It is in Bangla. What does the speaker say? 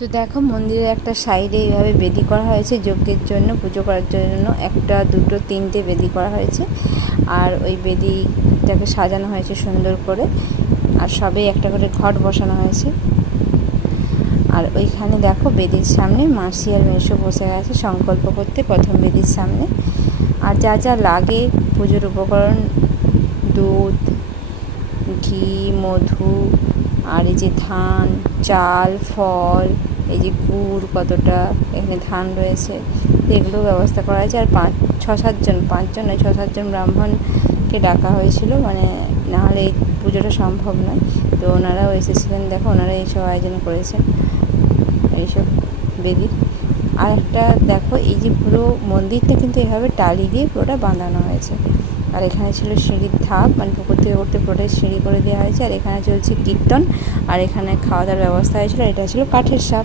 তো দেখো মন্দিরের একটা সাইডে এইভাবে বেদি করা হয়েছে যজ্ঞের জন্য, পুজো করার জন্য। একটা, দুটো, তিনটে বেদি করা হয়েছে। আর ওই বেদিটাকে সাজানো হয়েছে সুন্দর করে। আর সবে একটা করে ঘট বসানো হয়েছে। আর ওইখানে দেখো বেদির সামনে মাসি আর মেসো বসে গেছে সংকল্প করতে প্রথম বেদির সামনে। আর যা যা লাগে পুজোর উপকরণ, দুধ, ঘি, মধু, আর এই যে ধান, চাল, ফল, এই যে গুড় কতটা, এখানে ধান রয়েছে, এগুলো ব্যবস্থা করা হয়েছে। আর 5-6-7 নয় 6-7 ব্রাহ্মণকে ডাকা হয়েছিল, মানে নাহলে এই পুজোটা সম্ভব নয়। তো ওনারাও এসেছিলেন, দেখো ওনারা এইসব আয়োজন করেছেন এইসব বেদির। আর একটা দেখো এই যে পুরো মন্দিরটা কিন্তু এভাবে টালি দিয়ে পুরোটা বাঁধানো হয়েছে। আর এখানে ছিল সিঁড়ির ধাপ, মানে পুকুর থেকে উঠতে পুরোটাই সিঁড়ি করে দেওয়া হয়েছে। আর এখানে চলছে কীর্তন, আর এখানে খাওয়া দাওয়ার ব্যবস্থা হয়েছিল। এটা ছিল কাঠের সাপ।